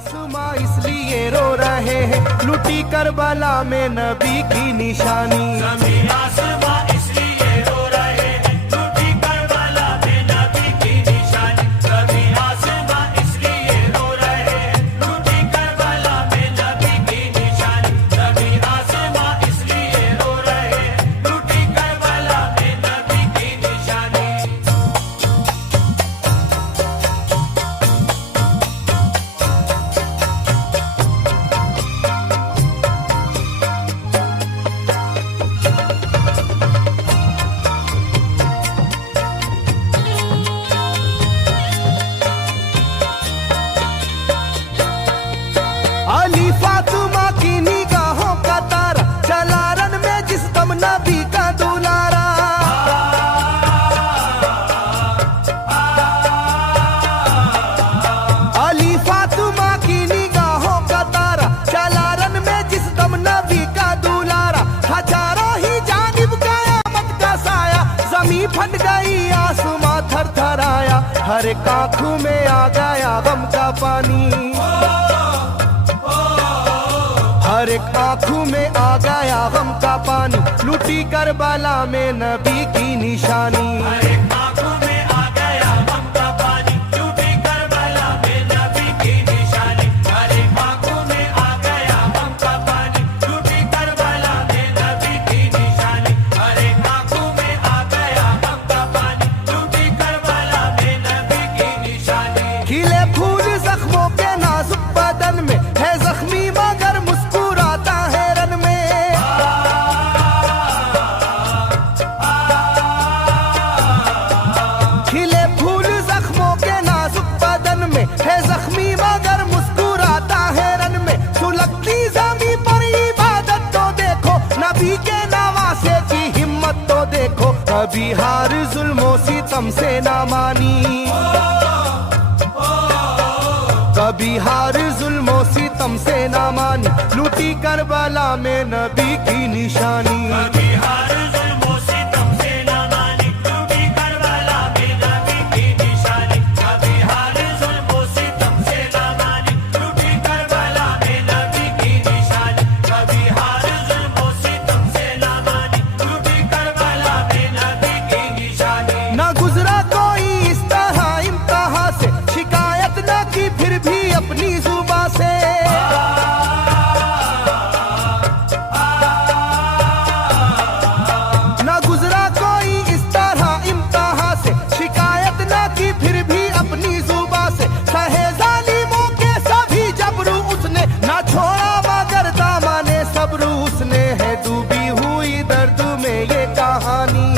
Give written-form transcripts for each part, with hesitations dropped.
आसमां इसलिए रो रहे हैं, लुटी करबला में नबी की निशानी। ज़मीं आसमां इसलिए रो रहे हैं, लुटी करबला में नबी की निशानी। ज़मीं आसमां इसलिए रो रहे हैं, लुटी करबला में नबी की निशानी। ज़मीं आसमां इसलिए रो रहे हैं, लुटी करबला में नबी की निशानी। अली फातिमा की निगाहों का तारा, चला रन में जिस दम नबी का दुलारा। अली फातिमा की निगाहों का तारा, चला रन में जिस दम नबी का दुलारा। हजारों ही जानिब कयामत का साया, जमीन फट गई आसमां थर थर आया। हर एक आंखों में आ गया गम का पानी, हर एक आंखों में आ गया गम का पानी। लुटी करबला में नबी की निशानी। हर एक आंखों में आ गया गम का पानी, लुटी करबला में नबी की निशानी। हर एक आंखों में आ गया गम का पानी, लुटी करबला में नबी की निशानी। हर एक आंखों में आ गया गम का पानी, लुटी करबला में नबी की निशानी। खिले फूल जख्मों के नाजुक बदन में है जख्मी मगर मुस्कुराता है रन में। खिले फूल जख्मों के नाजुक बदन में है जख्मी मगर मुस्कुराता है रन में। सुलगती ज़मीं पर इबादत तो देखो, नबी के नवासे की हिम्मत तो देखो। कभी हार जुल्मों सितम से ना मानी, कभी हार जुल्मों सितम से ना मानी। लुटी करबला में नबी की निशानी। कभी हार जुल्मों सितम से ना मानी, लुटी करबला में नबी की निशानी। कभी हार जुल्मों सितम से ना मानी, लुटी करबला में नबी की निशानी। कभी हार जुल्मों सितम से ना मानी, लुटी करबला में नबी की निशानी। ना गुजरा कोई इस तरह इम्तिहा से, शिकायत न की फिर भी अपनी जुबां से। ना गुजरा कोई इस तरह इम्तिहा से, शिकायत न की फिर भी अपनी जुबां से। सहे जालिमों के सभी जबरू उसने, ना छोड़ा मगर दामने सब्र उसने। है डूबी हुई दर्द में ये कहानी,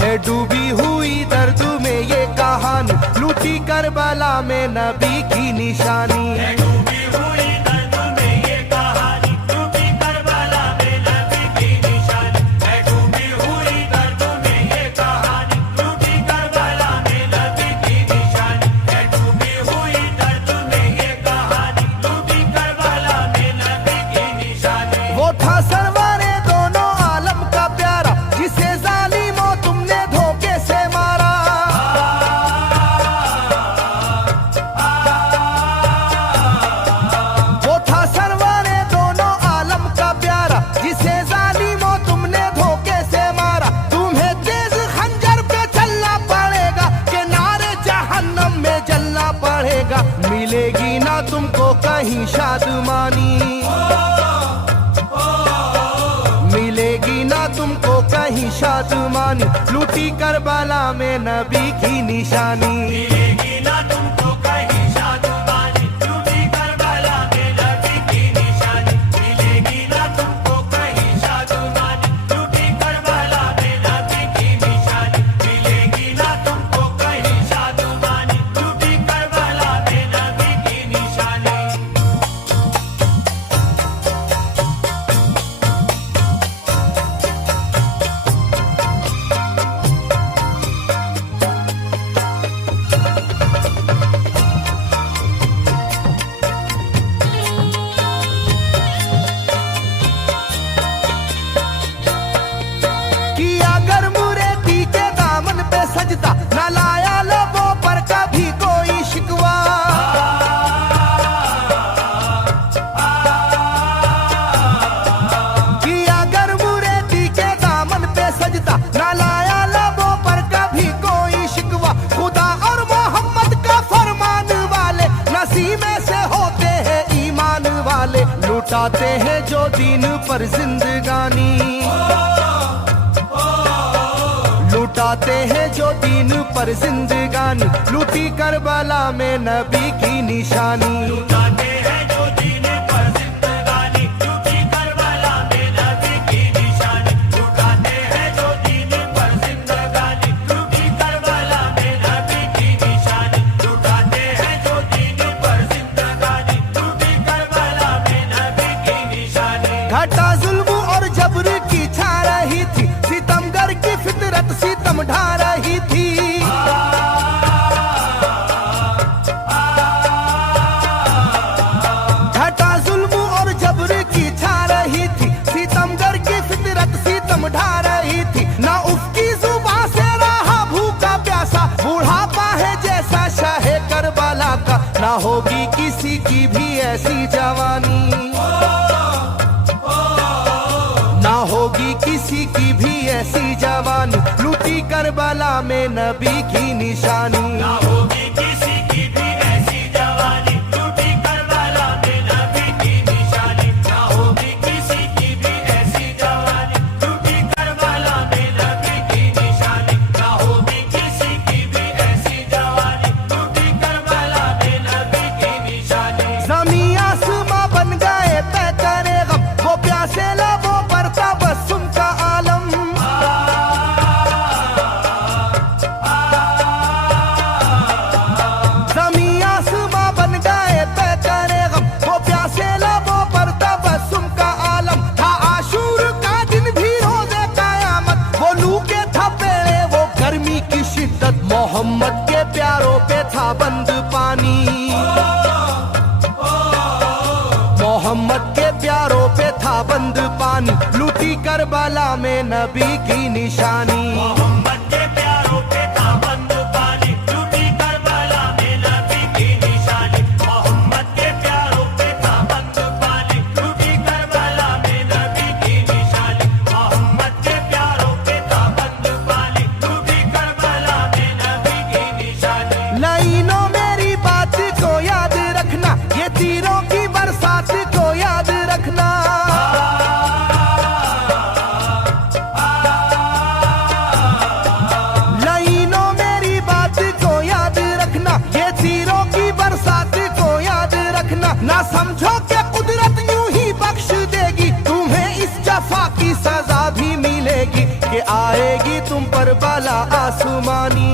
है डूबी हुई दर्द में ये कहानी। लुटी करबला में नबी की निशानी। है डूबी हुई दर्द में ये कहानी, लुटी करबला में नबी की निशानी। है डूबी हुई दर्द में ये कहानी, लुटी करबला में नबी की निशानी। है डूबी हुई दर्द में ये कहानी, लुटी करबला में नबी की निशानी। वो था सरवारे दोनों आलम का प्यारा, जिसे जालिमों तुमने धोखे से मारा। वो था सरवारे दोनों आलम का प्यारा, जिसे जालिमों तुमने धोखे से मारा। तुम्हें तेज खंजर पे चलना पड़ेगा, कि नारे जहन्नम में जलना पड़ेगा। मिलेगी ना तुमको कहीं शादमानी, मिलेगी ना तुमको कहीं शादमानी। लुटी करबला में नबी की निशानी। मिलेगी ना तुमको कहीं शादमानी, लुटी करबला में नबी की निशानी। मिलेगी ना तुमको कहीं शादमानी, लुटी करबला में नबी की निशानी। मिलेगी ना तुमको कहीं शादमानी, लुटी करबला में नबी की निशानी। लुटाते हैं जो दीन पर जिंदगानी, लुटाते हैं जो दीन पर जिंदगानी, लूटी करबला में नबी की निशानी। लुटाते हैं जो दीन पर जिंदगानी, लूटी करबला में नबी की निशानी। लुटाते हैं जो दीन पर जिंदगानी, लूटी करबला में नबी की निशानी। लुटाते हैं जो दीन पर जिंदगानी, लूटी करबला में नबी की निशानी। घटा जुल्म और जबर की छा रही थी, सितमगर की फितरत सितम ढा रही थी। घटा जुल्म और जबर की छा रही थी, सितमगर की फितरत सितम ढा रही थी। ना उसकी जुबान से रहा भूखा प्यासा, बुढ़ापा है जैसा शाहे करबला का, ना होगी किसी की भी ऐसी जवानी, ना होगी किसी की भी ऐसी जवानी, लूटी करबला में नबी की निशानी। ना होगी किसी की भी ऐसी जवानी, लूटी करबला में नबी की निशानी। ना होगी किसी की भी ऐसी जवानी, लूटी करबला में नबी की निशानी। ना होगी किसी की भी ऐसी जवानी, लूटी करबला में नबी की निशानी। ज़मीं आसमां बन गए तय करे गम, वो प्यासे लबों पर तबस्सुम का आलम। ज़मीं आसमां बन गए तय करे गम, वो प्यासे लबों पर तबस्सुम का आलम। था आशूर का दिन भी रोज़े क़यामत, वो लू के थपेड़े वो गर्मी की शिद्दत, मोहम्मद के प्यारों पे था बंद पानी, मोहम्मद के प्यारों पे था बंद पानी, लूटी करबला में नबी की निशानी। मोहम्मद के प्यारों पे था बंद पानी, लूटी करबला में नबी की निशानी। मोहम्मद के प्यारों पे था बंद पानी, लूटी करबला में नबी की निशानी। मोहम्मद के प्यारों पे था बंद पानी, लूटी करबला में नबी की निशानी। लाइनों मेरी बात को याद रखना, ये तीरों की बरसात को याद रखना। लाइनों मेरी बात को याद रखना, ये तीरों की बरसात को याद रखना। ना समझो कि कुदरत यूं ही बख्श देगी, तुम्हें इस जफा की सजा भी मिलेगी, कि आएगी तुम पर बला आसमानी,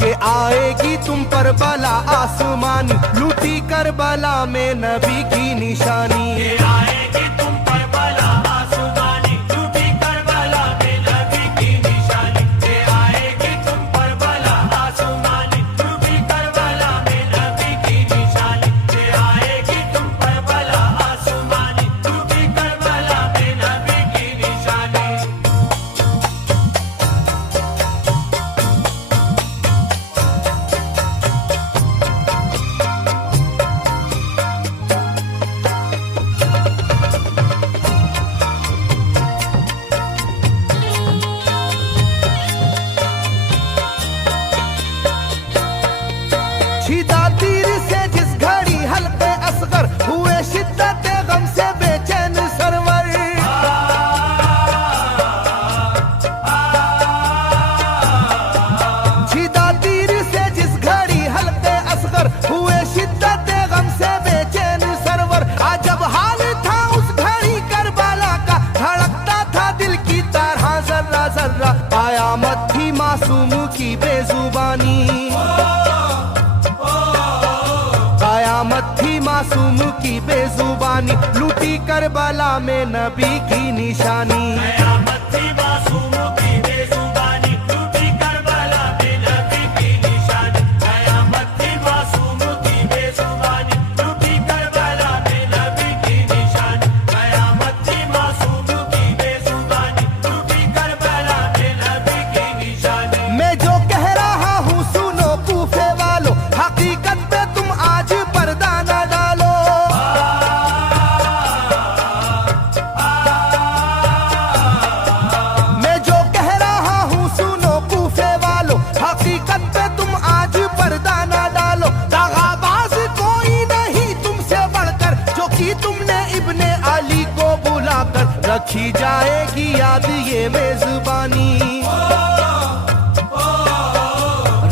के आएगी तुम पर बला आसमानी, लूटी करबला में नबी की निशानी। ये आएगी तुम पर बला आसमानी, लूटी करबला में नबी की निशानी। ये आएगी तुम पर बला आसमानी, लूटी करबला में नबी की निशानी। ये आएगी तुम पर बला आसमानी, लूटी करबला में नबी की निशानी। छिदा तीर से जिस घड़ी हल्के असगर हुए, शिद्दत गम से बेचैन सरवर। छिदा तीर से जिस घड़ी हल्के असगर हुए, शिद्दत गम से बेचैन सरवर। अजब हाल था उस घड़ी करबला का, धड़कता था दिल की तरह जर्रा जर्रा। कयामत थी मासूम की बेजुबानी, कयामत थी मासूम की बेजुबानी, लूटी करबला में नबी की निशानी। कयामत थी मासूम की बेजुबानी, लूटी करबला में नबी की निशानी। कयामत थी मासूम की बेजुबानी, लूटी करबला में नबी की निशानी। कयामत थी मासूम की बेजुबानी, लूटी करबला में नबी की निशानी। मैं जो कह रहा हूँ सुनो कूफे वालों, हकीकत पे तुम आज पर्दा न डालो। मैं जो कह रहा हूँ ये मेजबानी,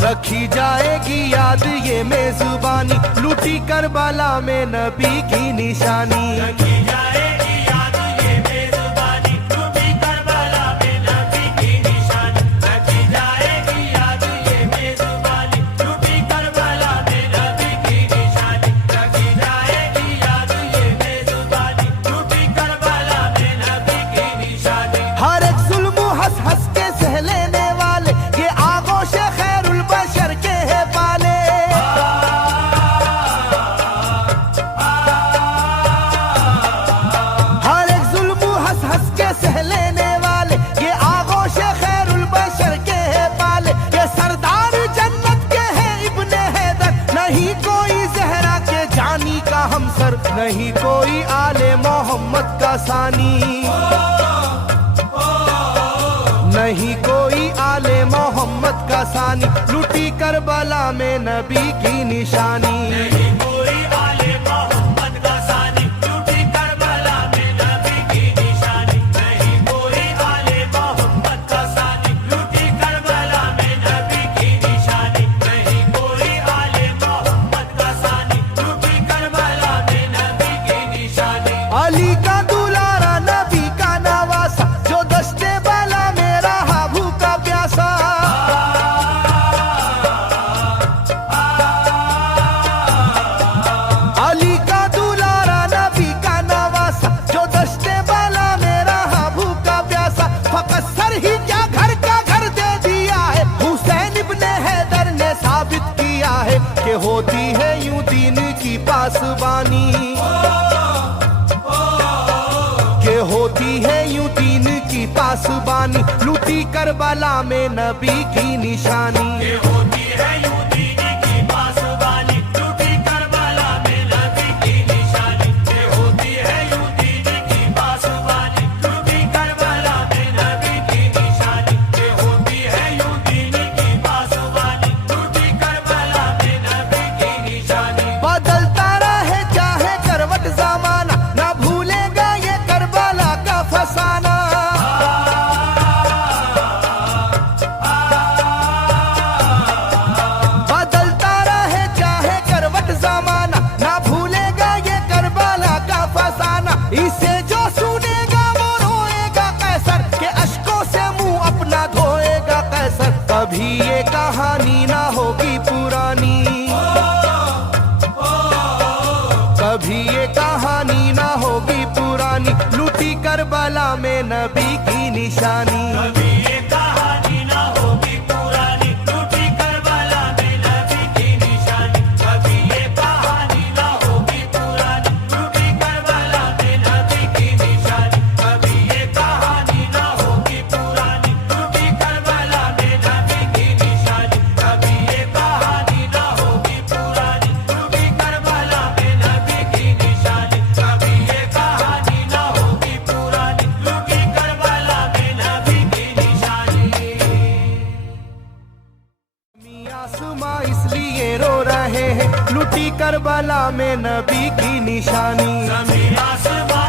रखी जाएगी याद ये मेजबानी, लूटी करबला में नबी की निशानी। रखी जाएगी याद ये मेजबानी, लूटी करबला में नबी की निशानी। रखी जाएगी याद ये मेजबानी, लूटी करबला में नबी की निशानी। रखी जाएगी याद ये मेजबानी, लूटी करबला में नबी की निशानी। हर एक जुल्म हंस हंस के सह लेने वाले, ये आगोश खैरुल बशर के है पाले। हर एक जुल्म हंस हंस के सह लेने वाले, ये आगोश खैरुल बशर के है पाले। ये सरदार जन्नत के है इब्ने हैदर, नहीं कोई जहरा के जानी का हमसर, नहीं कोई आले मोहम्मद का सानी, नहीं कोई आले मोहम्मद का सानी, लूटी करबला में नबी की निशानी। नहीं कोई आले मोहम्मद का सानी, लूटी करबला में नबी की निशानी। नहीं कोई आले मोहम्मद का सानी, लूटी करबला में नबी की निशानी। नहीं कोई आले मोहम्मद का सानी, लूटी करबला में नबी की निशानी। अली का दुलारा नबी का नवासा, जो दस्ते बाला में रहा भूखा प्यासा। अली का दुलारा नबी का नवासा, जो दस्ते बाला में रहा भूखा प्यासा। फकत सर ही क्या घर का घर दे दिया है, हुसैन इब्ने हैदर ने साबित किया है कि होती है यूं दीन की पासबानी, के होती है यूं दीन की पासबानी, लूटी करबला में नबी की निशानी। ये होती है यूं दीन की पासबानी, लूटी करबला में नबी की निशानी। ये होती है यूं दीन की पासबानी, लूटी करबला में नबी की निशानी। ये होती है यूं दीन की पासबानी, लूटी करबला में नबी की निशानी। बदलता रहे चाहे करवट जमाना, ना भूलेगा ये करबला का फसाना। बदलता रहे चाहे करवट जमाना, ना भूलेगा ये करबला का फसाना। इसे जो सुनेगा वो रोएगा कैसर, के अश्कों से मुंह अपना धोएगा कैसर। कभी ये कहानी ना होगी पुरानी, कभी ये कहानी ना होगी पुरानी, लूटी करबला में नबी की निशानी। कभी ये कहानी ना होगी पुरानी, लूटी करबला में नबी की निशानी। कभी ये कहानी ना होगी पुरानी, लूटी करबला में नबी की निशानी। कभी ये कहानी ना होगी पुरानी, लूटी करबला में नबी की निशानी। कभी ये कहानी ना होगी पुरानी, लूटी करबला में नबी की निशानी। कभी ये कहानी ना होगी पुरानी, लूटी करबला में नबी की निशानी। आसमां इसलिए रो रहे हैं, लूटी करबला में नबी की निशानी। ज़मीन आसमां